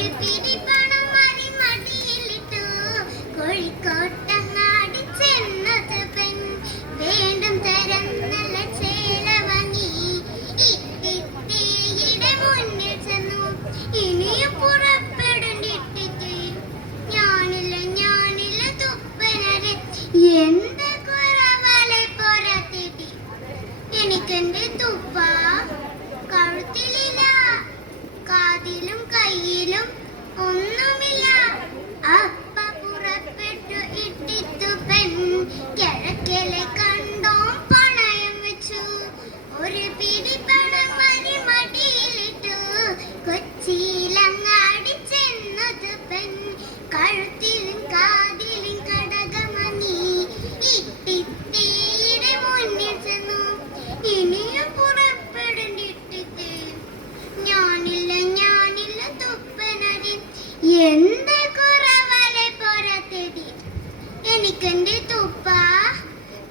ഒരു പിടി പണം മടിയിലിട്ടു കോഴിക്കോട്ടങ്ങാടി ചെന്നത് പെൺ വേണ്ടും തരം നല്ല ചേല വാങ്ങി ഇട്ടിയുടെ മുന്നിൽ ചെന്നു ഇനിയും പുറപ്പെടേണ്ടിട്ടിട്ട് ഞാനില്ല തുപ്പനരെ എന്ത് കുറവലെ പോരാത്തിട്ട് എനിക്കെന്റെ തുപ്പ കഴുത്തിലില്ല കാതിലും കയ്യിലും ഒന്നുമില്ല അപ്പ പുറപ്പെട്ടു ഇട്ടിത്തു പെൺ കിഴക്കലെ കണ്ടോ പണയം വെച്ചു ഒരു പിടി പണം മടിയിലിട്ടു കൊച്ചിയിലങ്ങാടി ചെന്നത് പെൺ കഴുത്തിലും കാതിലും കടകമണി ഇട്ടിയുടെ മുന്നിൽ ചെന്നു ഇനിയും പുറപ്പെടേണ്ടിട്ടിട്ട് ഞാനില്ല തുപ്പനരി എന്ത് കുറവലെ പോരാത്തതി എനിക്കെന്റെ തുപ്പ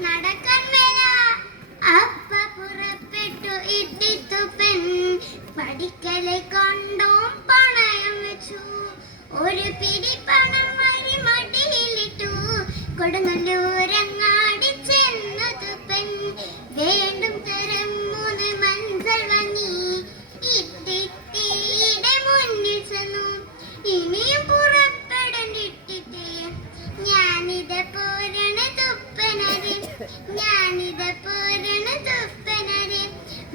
നടക്കാൻ മേല അപ്പ പുറപ്പെട്ടു ഇട്ടിത്തു പെൺ പഠിക്കലെ കൊണ്ടോ പണയം വെച്ചു ഒരു പിടി പണം മടിയിലിട്ടു കൊടുങ്ങല്ലൂരങ്ങാടി ചെന്നതു പെൺ വേണ്ടും തരം 3 മഞ്ചൾ വാങ്ങി ഇട്ടിയുടെ മുന്നിൽ ചെന്നു ഇനിയും പുറപ്പെടേണ്ടിട്ടിട്ട് ഞാനിത പോരണ തുപ്പനരെ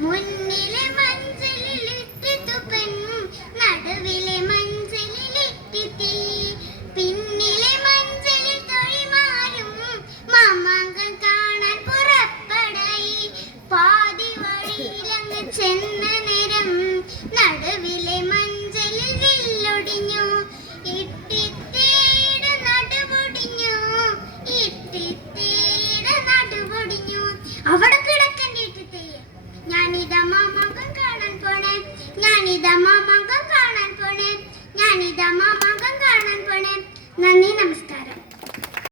മുന്നിലെ മഞ്ചലിലിട്ടിത്തു പെൺ നടുവിലെ മഞ്ചലിലിട്ടിത്തി പിന്നിലെ മഞ്ചലിൽ തൊഴിമാരും മാമാങ്കം കാണാൻ പുറപ്പെടായി പാതി വഴിയിലങ്ങ് ചെന്ന നേരം നടുവിലെ മഞ്ചലിൽ വില്ലൊടിഞ്ഞു ഇട്ടിത്തിയുടെ നടുപൊടിഞ്ഞു അവിടെ കിടക്കണ്ടിട്ടേ ഞാനിതാ മാമാങ്കം കാണാൻ പോണേ ഞാനിതാ മാമാ